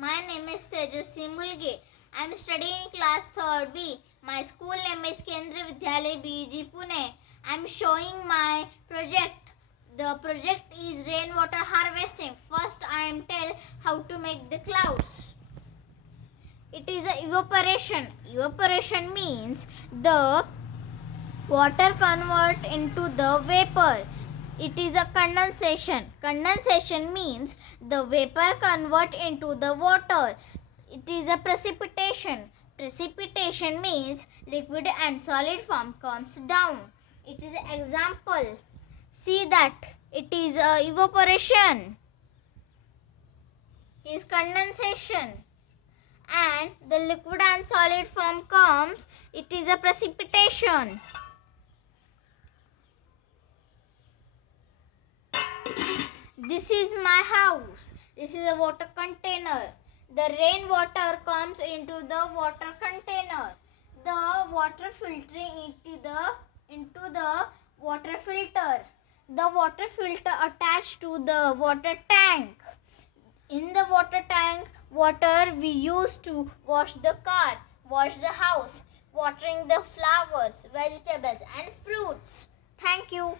My name is Tejasvi Mulge. I am studying class 3rd B. My school name is Kendriya Vidyalaya BG Pune. I am showing my project. The project is rainwater harvesting. First I am tell how to make the clouds. It is a evaporation. Evaporation means the water convert into the vapor. It is a condensation. Condensation means the vapor convert into the water. It is a precipitation. Precipitation means liquid and solid form comes down. It is an example. See that it is a evaporation. Is condensation. And the liquid and solid form comes. It is a precipitation. This is my house. This is a water container. The rainwater comes into the water container. The water filtering into the water filter. The water filter attached to the water tank. In the water tank, water we use to wash the car, wash the house, watering the flowers, vegetables and fruits. Thank you.